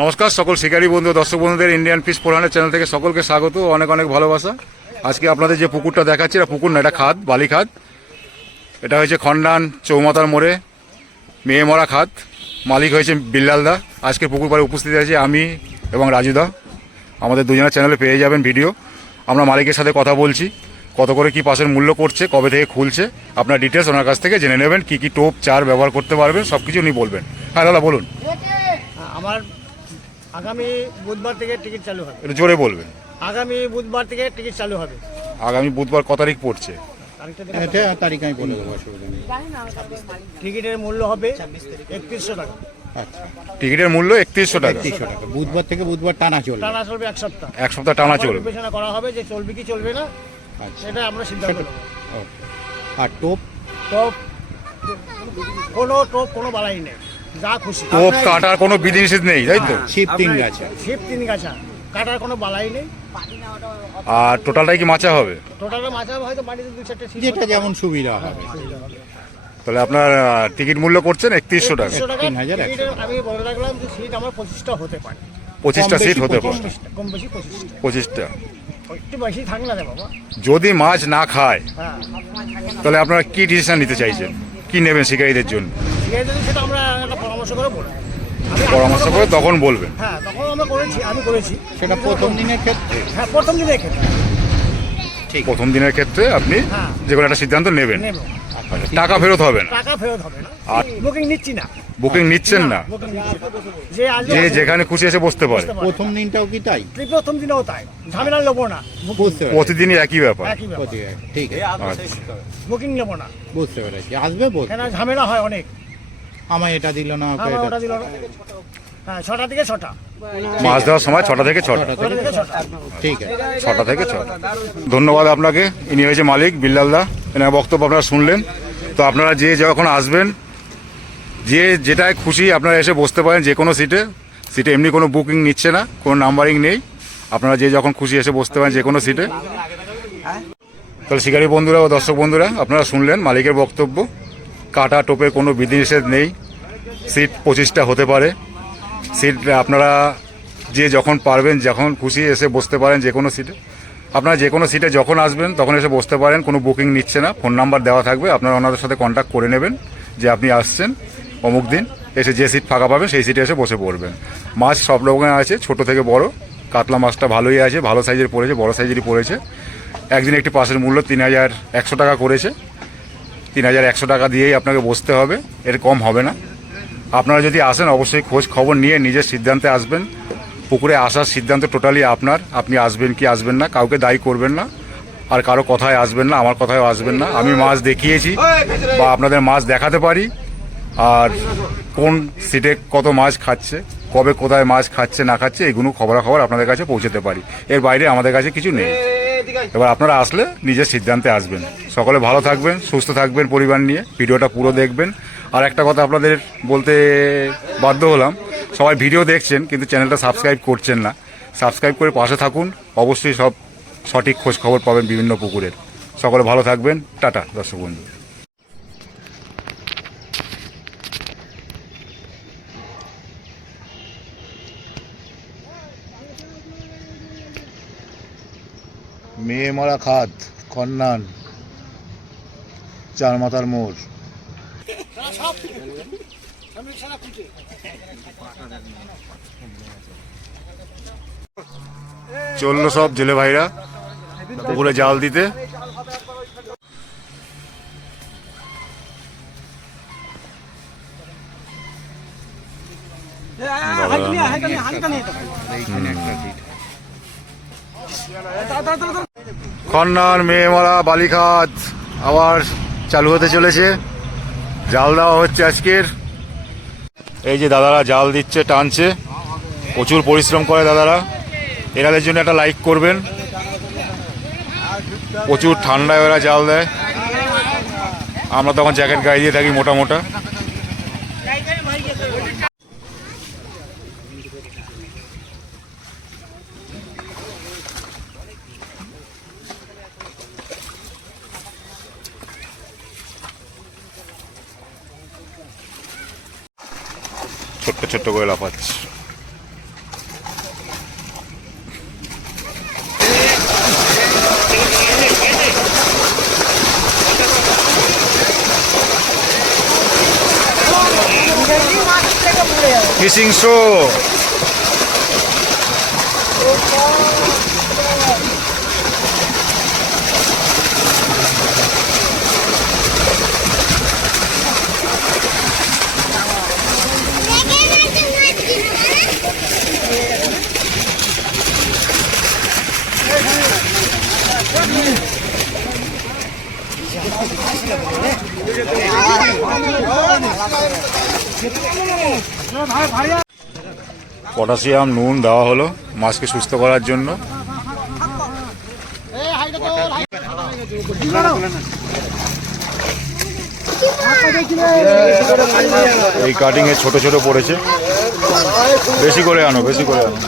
নমস্কার সকল শিকারী বন্ধু দর্শক বন্ধুদের ইন্ডিয়ান ফিশ ফোরহান্ড্রেড চ্যানেল থেকে সকলকে স্বাগত, অনেক অনেক ভালোবাসা। আজকে আপনাদের যে পুকুরটা দেখাচ্ছি এটা পুকুর না, এটা খাদ, বালি খাদ। এটা হয়েছে খন্ডান চৌমাতার মোড়ে মেয়েমরা খাদ। মালিক হয়েছে বিল্লালদা। আজকে পুকুর পাড়ে উপস্থিত আছে আমি এবং রাজুদা। আমাদের দুজনের চ্যানেলে পেয়ে যাবেন ভিডিও। আমরা মালিকের সাথে কথা বলছি, কত করে কি পাশের মূল্য করছে, কবে থেকে খুলছে, আপনার ডিটেলস ওনার কাছ থেকে জেনে নেবেন। কি কি টোপ চার ব্যবহার করতে পারবেন সব কিছু উনি বলবেন। হ্যাঁ দাদা বলুন। আমার আগামী বুধবার থেকে টিকিট চালু হবে। একটু জোরে বলবেন। আগামী বুধবার থেকে টিকিট চালু হবে। আগামী বুধবার ক তারিখ পড়ছে? তারিখ আমি বলে দেবো, অসুবিধা নেই। টিকিটের মূল্য হবে 3100 টাকা। আচ্ছা, টিকিটের মূল্য 3100 টাকা। 3100 টাকা বুধবার থেকে বুধবার টানা চলবে। টানা চলবে এক সপ্তাহ। এক সপ্তাহ টানা চলবে। বিবেচনা করা হবে যে চলবে কি চলবে না, আচ্ছা, সেটা আমরা সিদ্ধান্ত নেব। ওকে। আর টোপ টোপ কোনো বালাই নেই, যা খুশি। টোপ কাটার কোনো বিধিনিষেধ নেই, তাই তো? ছিপ তিন গাছা। ছিপ 3 গাছা, কাটার কোনো বালাই নেই। আর টোটালটাই কি মাচা হবে? টোটালে মাছা হয়তো বাড়িতে 2-4টে ছিপ, যেটা যেমন সুবিধা হবে। তাহলে আপনার টিকিট মূল্য করছেন 3100 টাকা। 3100 টাকা। টিকিটের আমি বলে রাখলাম যে সিট আমার 25টা হতে পারে। 25টা সিট হতে পারে। কম বেশি 25টা। 25টা। একটু বেশি থাকলে না রে বাবা। যদি মাছ না খায় হ্যাঁ, তাহলে আপনারা কি ডিসিশন নিতে চাইছেন, কি নেবেন শিকারীদের জন্য? ঠিক আছে, সেটা আমরা একটা পরামর্শ করে বলবো। পরামর্শ করে তখন বলবেন। হ্যাঁ, তখন আমি করেছি। সেটা প্রথম দিনের ক্ষেত্রে। হ্যাঁ, প্রথম দিনের ক্ষেত্রে। ঠিক প্রথম দিনের ক্ষেত্রে আপনি হ্যাঁ। যে কোনো একটা সিদ্ধান্ত নেবেন। নেব। আচ্ছা, টাকা ফেরত হবে না? টাকা ফেরত হবে না। আর বুকিং নিচ্ছি না। বুকিং নিচ্ছেন না? বুকিং নিচ্ছি না। যে আসবে যে আসবে। যেখানে খুশি এসে বসতে পারে। প্রথম দিনটাও কি তাই? প্রথম দিনেও তাই, ঝামেলা নেবো না। বুঝতে পেরেছি। প্রতিদিনই একই ব্যাপার। একই ব্যাপার। ঠিক আছে, আচ্ছা, বুকিং নেবো না, বুঝতে পেরেছি। আসবে বল, কেন ঝামেলা হয় অনেক। আমায় এটা দিল না, ওকে আমার এটা ওটা দিল না। হ্যাঁ, 6টা থেকে 6টা। মাছ দেওয়ার সময় 6টা থেকে 6টা। 6টা থেকে 6টা। ঠিক আছে। 6টা থেকে 6টা। ধন্যবাদ আপনাকে। ইনি হয়েছে মালিক বিল্লালদা। এনার বক্তব্য আপনারা শুনলেন। তো আপনারা যে যখন আসবেন, যে যেটায় খুশি আপনারা এসে বসতে পারেন যে কোনো সিটে। সিটে এমনি কোনো বুকিং নিচ্ছে না, কোনো নাম্বারিং নেই। আপনারা যে যখন খুশি এসে বসতে পারেন যে কোনো সিটে। তাহলে শিকারী বন্ধুরা ও দর্শক বন্ধুরা আপনারা শুনলেন মালিকের বক্তব্য। কাটা টোপের কোনো বিধিনিষেধ নেই। সিট 25টা হতে পারে। সিট আপনারা যে যখন পারবেন যখন খুশি এসে বসতে পারেন যে কোনো সিটে। আপনারা যে কোনো সিটে যখন আসবেন তখন এসে বসতে পারেন, কোনো বুকিং নিচ্ছে না। ফোন নাম্বার দেওয়া থাকবে, আপনারা ওনাদের সাথে কন্ট্যাক্ট করে নেবেন যে আপনি আসছেন অমুক দিন, এসে যে সিট ফাঁকা পাবেন সেই সিটে এসে বসে পড়বেন। মাছ সব রকমের আছে, ছোট থেকে বড়। কাতলা মাছটা ভালোই আছে, ভালো সাইজের পড়েছে, বড় সাইজেরই পড়েছে। একদিন একটি পাশের মূল্য 3100 টাকা করেছে। 3100 টাকা দিয়েই আপনাকে বসতে হবে, এর কম হবে না। আপনারা যদি আসেন অবশ্যই খোঁজ খবর নিয়ে নিজের সিদ্ধান্তে আসবেন। পুকুরে আসার সিদ্ধান্ত টোটালি আপনার। আপনি আসবেন কি আসবেন না, কাউকে দায়ী করবেন না। আর কারো কথায় আসবেন না, আমার কথায় আসবেন না। আমি মাছ দেখিয়েছি বা আপনাদের মাছ দেখাতে পারি, আর কোন সিটে কত মাছ খাচ্ছে, কবে কোথায় মাছ খাচ্ছে না খাচ্ছে, এইগুলো খবরাখবর আপনাদের কাছে পৌঁছতে পারি। এর বাইরে আমাদের কাছে কিছু নেই। এবার আপনারা আসলে নিজের সিদ্ধান্তে আসবেন। সকলে ভালো থাকবেন, সুস্থ থাকবেন পরিবার নিয়ে। ভিডিওটা পুরো দেখবেন। আর একটা কথা আপনাদের বলতে বাধ্য হলাম, সবাই ভিডিও দেখছেন কিন্তু চ্যানেলটা সাবস্ক্রাইব করছেন না। সাবস্ক্রাইব করে পাশে থাকুন, অবশ্যই সব সঠিক খোঁজ খবর পাবেন বিভিন্ন পুকুরের। সকলে ভালো থাকবেন। টাটা দর্শক বন্ধু। মেয়েমরা খাদ, খন্নান, চারমাথার মোড়। চললো সব জেলে ভাইরা পুকুরে জাল দিতে। খন্নান মেয়েমরা বালিখাত আবার চালু হতে চলেছে। জাল দেওয়া হচ্ছে আজকের। এই যে দাদারা জাল দিচ্ছে, টানছে, প্রচুর পরিশ্রম করে দাদারা। এনাদের জন্য একটা লাইক করবেন। প্রচুর ঠান্ডায় ওরা জাল দেয়। আমরা তখন জ্যাকেট গায়ে দিয়ে থাকি মোটা মোটা। ছোট্ট ছোট্ট করে লাফাচ্ছে। Fishing show. পটাশিয়াম নুন দেওয়া হলো মাছকে সুস্থ করার জন্য। এই কাটিং এ ছোট ছোট পড়েছে, বেশি করে আনো, বেশি করে আনো।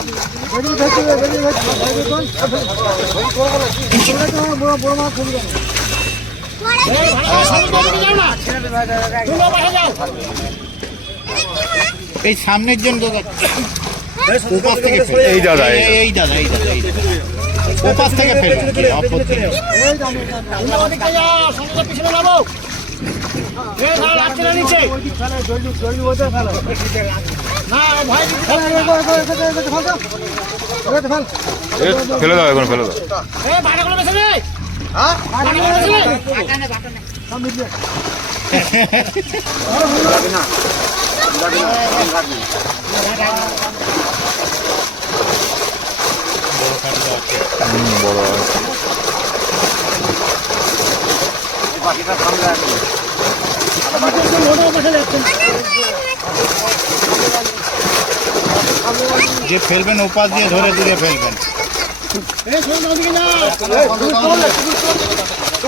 এই সামনের জন দাদা, ওপাশ থেকে ফেল। এই দাদা, এই দাদা, এই দাদা, এই দাদা, ওপাশ থেকে ফেল। ফেলে দাও, এখন ফেলে দাও। বড় আছে। যে ফেলবেন ওপাশ দিয়ে ধরে দূরে ফেলবেন।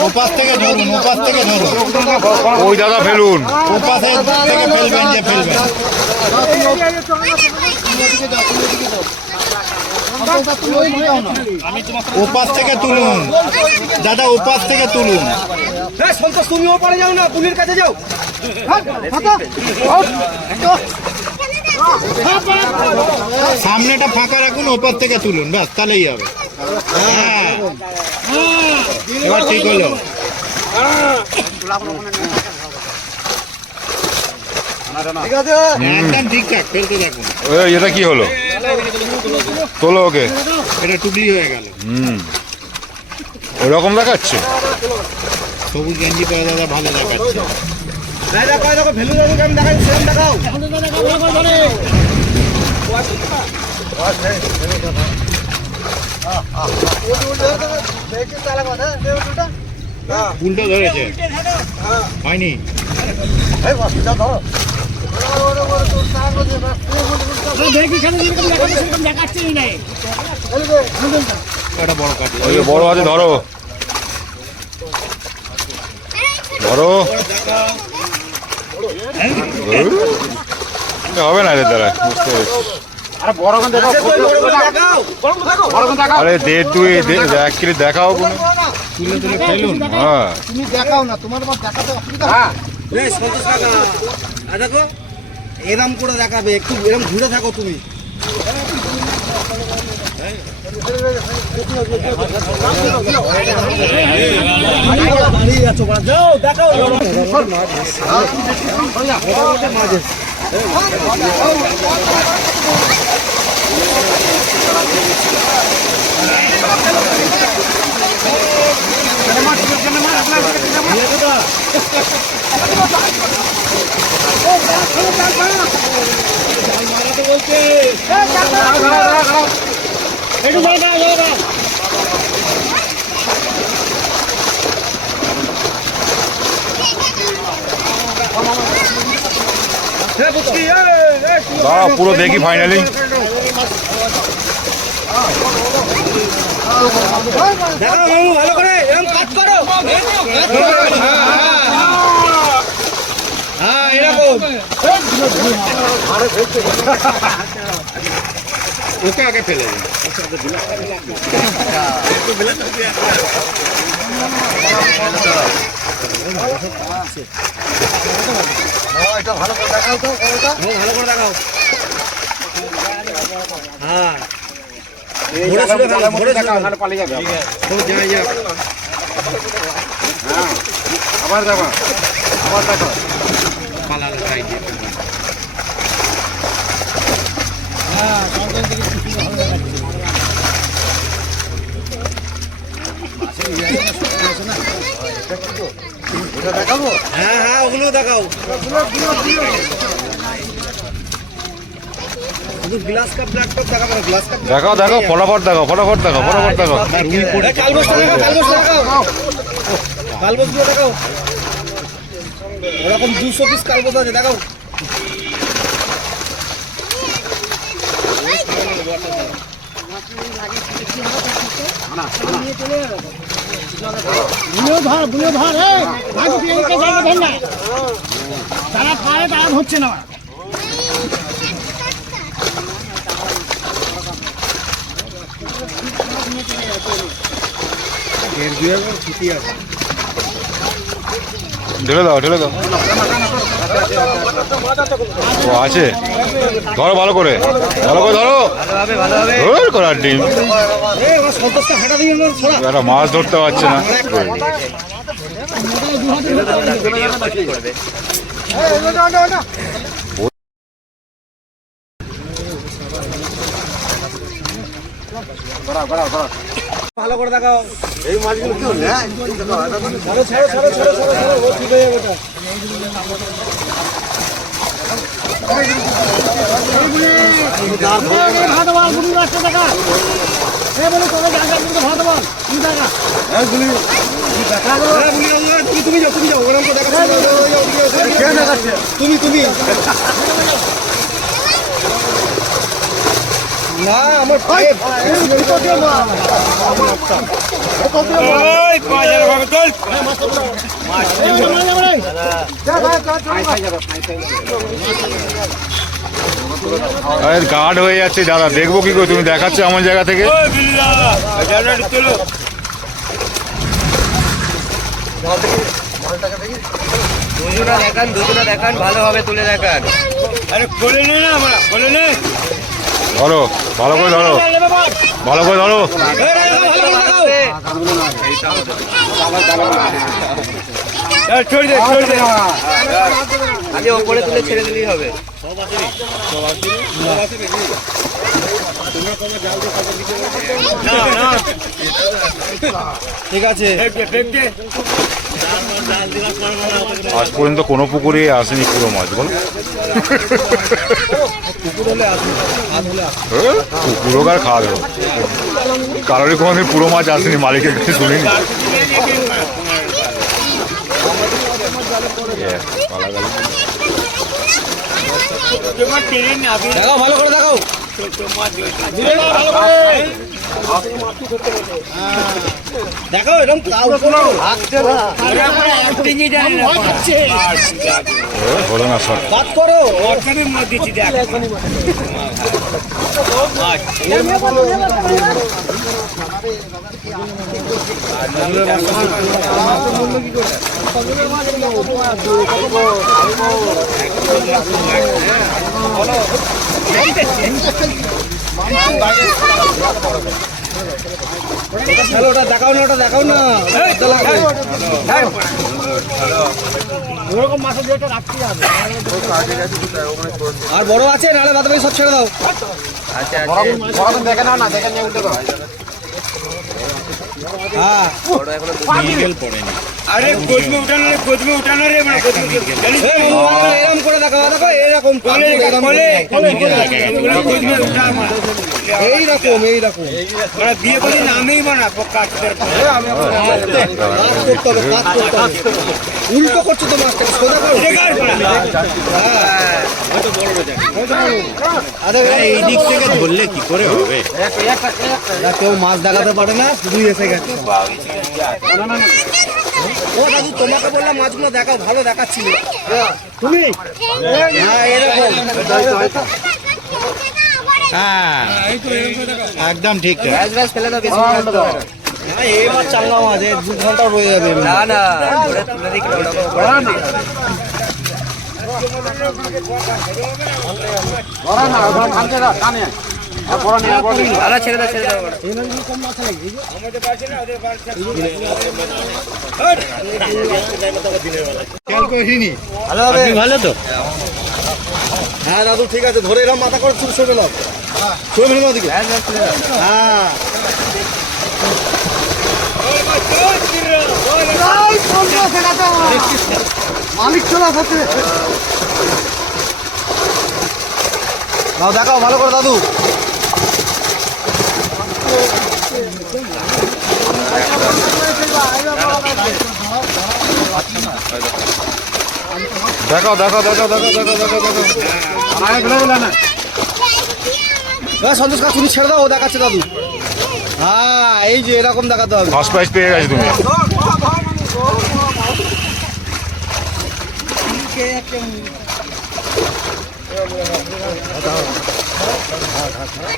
ওপাশ থেকে ধরুন, ওপাশ থেকে ধরুন। ওই দাদা ফেলুন। ওপাশে থেকে ফেলবেন, যে ফেলবেন। ওপাশ থেকে তুলুন দাদা, ওপাশ থেকে তুলুন। তুমিও পরে যাও না, পুলির কাছে যাও। সামনেটা ফাঁকা রাখুন, ওপাশ থেকে তুলুন, ব্যাস তাহলেই হবে। হ্যাঁ, এবার ঠিক হলো। ঠিক আছে, একদম ঠিকঠাক, ফেলতে থাকুন। এই এটা কি হলো? তোলো ওকে। এটা টুকলি হয়ে গেল। ওরকম দেখাচ্ছে। সবুজ গেঞ্জি পরে দাদা ভালো দেখাচ্ছে। দেখো ভ্যালু আমি দেখাই, সেম দেখাও। উল্টো ধরেছে, হয়নি। এটা বড় কাটি। ওই যে বড় আছে, ধরো ধরো। হবে না রে দাঁড়া, বুঝতে পেরেছি। আরে দেড় দুই 1 কিলো দেখাও কোনো। তুলে তুলে ফেলুন। হ্যাঁ, তুমি দেখাও না, তোমার দেখাতে অসুবিধা। দেখো এরম করে দেখাবে, একটু এরম ঘুরে থাকো তুমি। দাঁড়া পুরো দেখি ফাইনালি। ভালো করে এরকম কাজ করো। হ্যাঁ এরকম ওকে আগে ফেলে দিন। এটা ভালো করে দেখাও তো, ভালো করে দেখাও। হ্যাঁ ঘুরে দেখাও, নাহলে পালিয়ে যাবে। হ্যাঁ আবার দেখো, আবার দেখো। পালালে সাইড দিয়ে হ্যাঁ সরকার থেকে কিছু ভালো দেখাচ্ছে। হ্যাঁ হ্যাঁ ওগুলো দেখাও। গ্লাস কাপ ব্ল্যাক কাপ দেখাবো না, গ্লাস কাপ দেখাও দেখাও, ফটাফট দেখাও, ফটাফট দেখাও, ফটাফট দেখাও। কালবসটা দেখাও, কালবসটা দেখাও, কালবসগুলো দেখাও। ওরকম 200 পিস কালবস আছে, দেখাও। বুলো ধর এই ভাগ দিয়ে কে জায়গা ধর না, তারা পারে তারা হচ্ছে না। ঢেলে দাও, ঢেলে দাও। ও আছে, ধরো ভালো করে, ভালো করে ধরো। ধর করার ডিম, একটা মাছ ধরতে পারছে না। ভালো করে দেখাও। এই মাছগুলো কি হলো? ছাড়ো ছাড়ো ছাড়ো ছাড়ো ছাড়ো ছাড়ো, ও ঠিক হয়ে যাবে। ওটা ভাত বল বুড়ি রাস্তা দেখা এ বলে তোরা জায়গা কিন্তু ভাত বল কি জায়গা এই গুলি দেখা দাও। তুমি যাও, তুমি যাও, ওরকম তো দেখাচ্ছ। কে দেখাচ্ছে? তুমি না, আমার পায়ে আরে গার্ড হয়ে যাচ্ছে দাদা, দেখবো কি করে? তুমি দেখাচ্ছ এমন জায়গা থেকে। দুজনা দেখান ভালোভাবে তুলে দেখান। আরে বলে নে না আমরা বলে নে ধরো ভালো করে, ধরো ভালো করে, ধরো। আগে ওপরে তুলে ছেড়ে দিলেই হবে। ঠিক আছে। আজ পর্যন্ত কোনো পুকুরে আসেনি পুরো মাছ, বলো। পুকুর হোক আর খাওয়া দেবো, কারোরই কোনোদিন পুরো মাছ আসেনি, মালিকের কাছে শুনিনি। দেখাও ভালো করে দেখাও। দেখাও এরকম হলো না সর। বাদ করো। হ্যালো, ওটা দেখাও না, ওটা দেখাও না। ওরকম মাছের দিয়ে রাখতে হবে। আর বড় আছে, নাহলে বাদ বাকি সব ছেড়ে দাও। দেখে নাও না, দেখে নিয়ে উল্টে দাও। হ্যাঁ আরে কোজমে উঠানো রে মানে এরকম করে দেখাও, দেখো এরকম এইরকম বিয়ে করে নামেই বানা কাটতে উল্টো করছো তো মাছটা, সোজা করো। এই দিক থেকে ধরলে কি করে হবে? কেউ মাছ দেখাতে পারে না, শুধু এসে গেছে। ও দাদু, তোমাকে বললাম মাছগুলো দেখাও, ভালো দেখাচ্ছিল তুমি। হ্যাঁ এরকম, হ্যাঁ একদম ঠিক। ফেলে দাও, বেশি এই মাছ চাঙ্গা মাছ, 2 ঘন্টা রয়ে যাবে। না না তুলে দিই ছেড়ে দাও, ছেড়ে দাও। ভালো তো? হ্যাঁ দাদু ঠিক আছে, ধরে এরকম মাথা করে চুপ সরে নাও। ছুঁড়ে ফেলে দাও দিকে। হ্যাঁ মালিক চলা হচ্ছে দাও, দেখাও ভালো করে দাদু। দেখাও দেখাও দেখাও দেখাও দেখাও দেখাও দেখাও সন্তোষ কাজ তুমি ছেড়ে দাও, ও দেখাচ্ছে দাদু। হ্যাঁ এই যে এরকম দেখাতে হবে। ফার্স্ট প্রাইজ পেয়ে গেছো তুমি।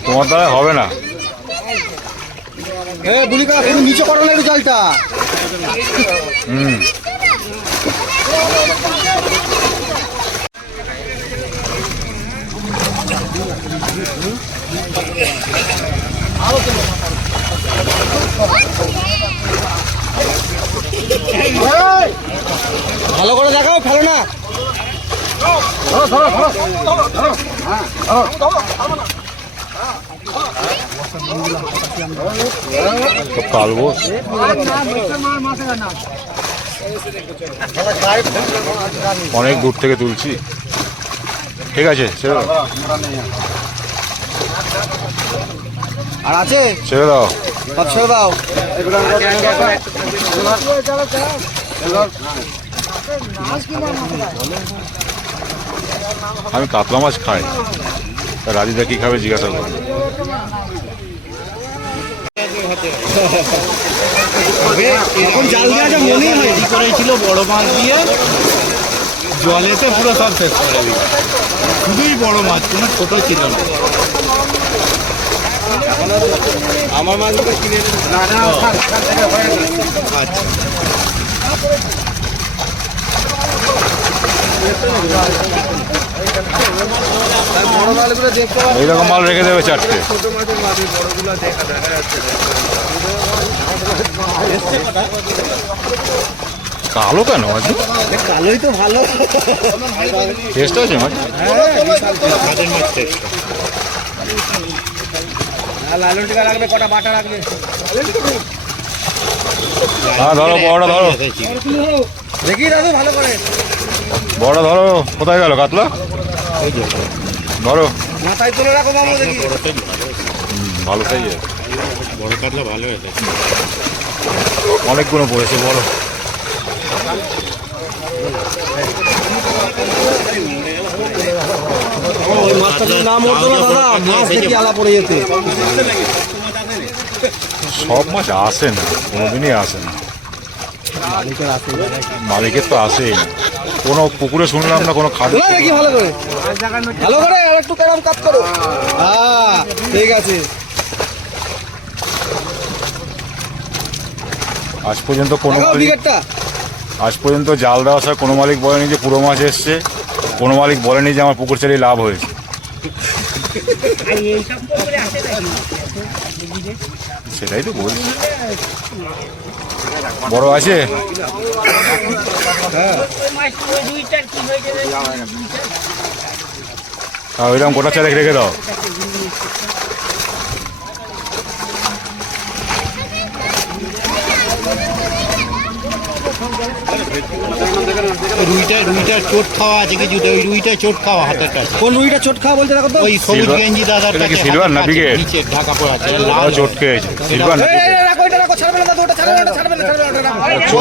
তোমার দ্বারা হবে না। বুলিকা তুমি নিচে করো না একটু জালটা। হুম ভালো করে দেখাও, ফেলো না। তো কালবো অনেক দূর থেকে তুলছি। ঠিক আছে ছেড়ে দাও আর আছে ছেড়ে দাও। সব ছেড়ে দাও। আমি কাতলা মাছ খাই, তা রাজিদা কি খাবে জিজ্ঞাসা করো। এখন জাল দেওয়া যা মনেই হয় কি করেছিল বড় মাছ দিয়ে জলেতে পুরো সব শেষ করে দিল। খুবই বড় মাছ, কোনো ছোট ছিল না। আমার মাছগুলো কিনে আচ্ছা বড় মাছগুলো দেখতে পাচ্ছি। এইরকম মাল রেখে দেবে চারটে। ছোট মাছের মাঝে বড়গুলো দেখা যাচ্ছে। কালো কেন মাছ? কালোই তো ভালো। টেস্ট আছে মাছ। লালন টিকা রাখবে, কটা বাটা রাখবে। হ্যাঁ ধরো বড়টা ধরো, দেখি দাদু ভালো করে। বড়টা ধরো। কোথায় গেল কাতলা? ধরো। মাথায় তুলে রাখো মামু দেখি। ভালো সাইজের বড় কাতলা ভালো হয়েছে। অনেকগুলো পড়েছে বড়। ওই মাছটা যদি না মরতো না দাদা, মাছ দেখি আলা পড়ে যেতে। সব মাছ আসে না, কোনোদিনই আসে না। মালিকের তো আসেই না। কোনো পুকুরে শুনলাম না কোনো খাদ্য। তোলা দেখি ভালো করে, ভালো করে আর একটু কেরম কাজ করো। হ্যাঁ ঠিক আছে। আজ পর্যন্ত কোনো দেখাও মালিক, বিকেটটা। আজ পর্যন্ত জাল দেওয়ার সময় কোনো মালিক বলেনি যে পুরো মাছ এসছে, কোনো মালিক বলেনি যে আমার পুকুর চালিয়ে লাভ হয়েছে। সেটাই তো বলছি। বড় আছে? ওইরকম গোটা চালেক রেখে দাও। রুইটা চোট খাওয়া আছে কিছু, ওই রুইটা চোট খাওয়া হাতের কাছে। কোন রুইটা চোট খাওয়া বলতে দেখো তো, ওই সবুজ সিলভার- গেঞ্জি দাদার এটা কি কাছে সিলভার না হাতের ব্রিগেড? কাছে, নিচে ঢাকা পড়া আছে বড় লাল। চোট খেয়েছে। সিলভার না ব্রিগেড? রাখো এটা, রাখো, ছাড়বে না দাদু, ওটা ছাড়বে না, ছাড়বে না, ছাড়বে না, ওটা রাখো।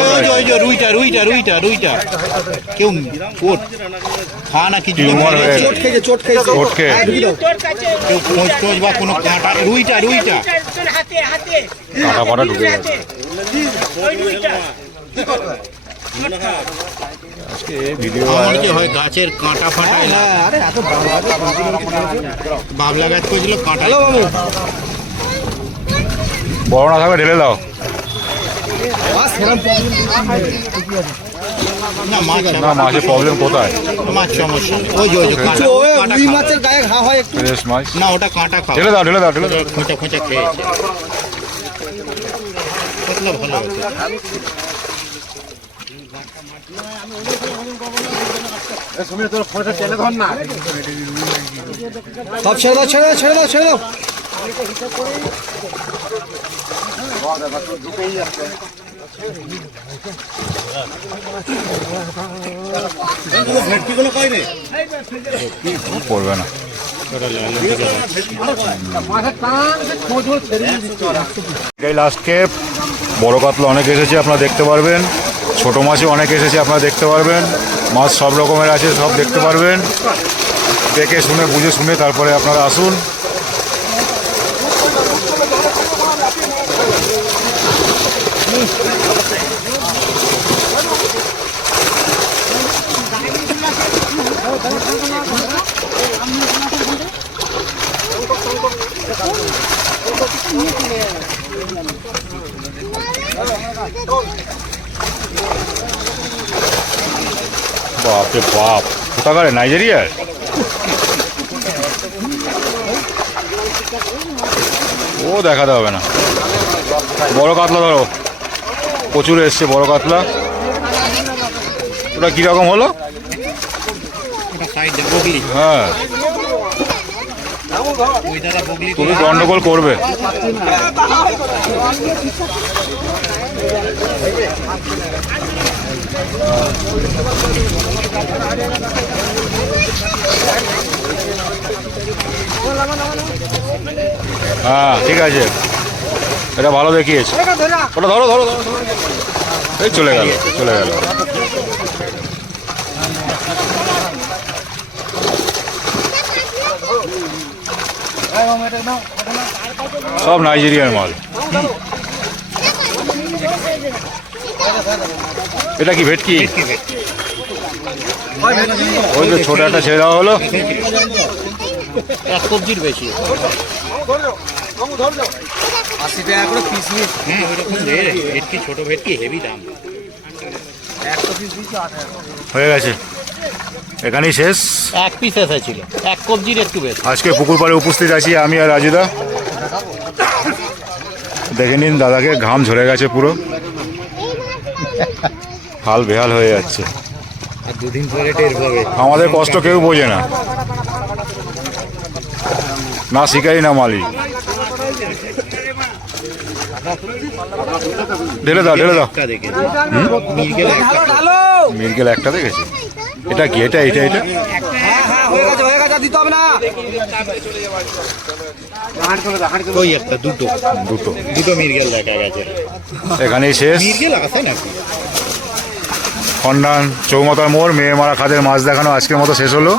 ওই যে রুইটা কেউ চোট খা না কিছু, টিউমার হয়ে গেছে। চোট খেয়েছে, চোট খেয়েছে। চোট খেয়ে। হ্যাঁ, ঢুকিয়ে দাও। কেউ খোঁজ টোজ বা কোনো কাঁটা, রুইটা কাঁটা ফাটা ঢুকে গেছে। আজকে ভিডিও আমার কি হয় গাছের কাঁটা ফাটায় না। বাবলা গাছ করেছিল কাঁটা। হ্যালো বাবু, বড় না থাকবে ঢেলে দাও। না মাছ না মাছের প্রবলেম কোথায়? মাছ সমস্যা নেই। ওই যে কাঁটা, রুই মাছের গায়ে ঘা হয় একটু। ফ্রেশ মাছ। না ওটা কাঁটা খাওয়া, ঢেলে দাও ঢেলে দাও ঢেলে দাও। খোঁচা খোঁচা খেয়েছে। কতটা ভালো হতো। সব ছেড়ে দাও ছেড়ে দাও ছেড়ে দাও ছেড়ে দাও পড়বে না। এই লাস্ট কেপ, বড় কাতলা অনেক এসেছে আপনারা দেখতে পারবেন, ছোট মাছও অনেক এসেছে আপনারা দেখতে পারবেন, মাছ সব রকমের আছে সব দেখতে পারবেন। দেখে শুনে বুঝে শুনে তারপরে আপনারা আসুন। বাপরে বাপ, কোথাকারে? নাইজেরিয়ার? ও দেখাতে হবে না। বড় কাতলা ধরো, প্রচুর এসছে বড় কাতলা। ওটা কিরকম হলো? হ্যাঁ, তুমি গন্ডগোল করবে। হ্যাঁ ঠিক আছে, এটা ভালো দেখিয়েছে। ওটা ধরো ধরো ধরো, এই চলে গেল চলে গেল। সব নাইজেরিয়ার মাল। এটা কি ভেটকি? ওই যে ছোট একটা ছেড়ে দেওয়া হলো। 1 কবজির বেশি। 80 টাকা করে পিস নিস। হ্যাঁ ওইরকম ভেটকি, ছোট ভেটকি হেভি দাম। 100 পিস দিচ্ছ 18। হয়ে গেছে, এখানেই শেষ। 1 পিস এসেছিল, 1 কবজির একটু বেশি। আজকে পুকুর পাড়ে উপস্থিত আছি আমি আর রাজুদা। দেখে নিন দাদাকে, ঘাম ঝরে গেছে পুরো, হাল বেহাল হয়ে যাচ্ছে। আর 2 দিন পরে টের পাবে। আমাদের কষ্ট কেউ বোঝে না, না শিকারি না মালিক। ঢেলে দাও ঢেলে দাও। মিরগেল একটা দেখেছি। এটা কি? এটা এটা এটা হয়ে গেছে দিতে হবে না। ওই একটা দুটো দুটো দুটো মিরগেল দেখা গেছে। এখানেই শেষ। মিরগেল আছে নাকি? খন্ডান চৌমাথার মোড় মেয়ে মারা খাদের মাছ দেখানো আজকের মতো শেষ হলো।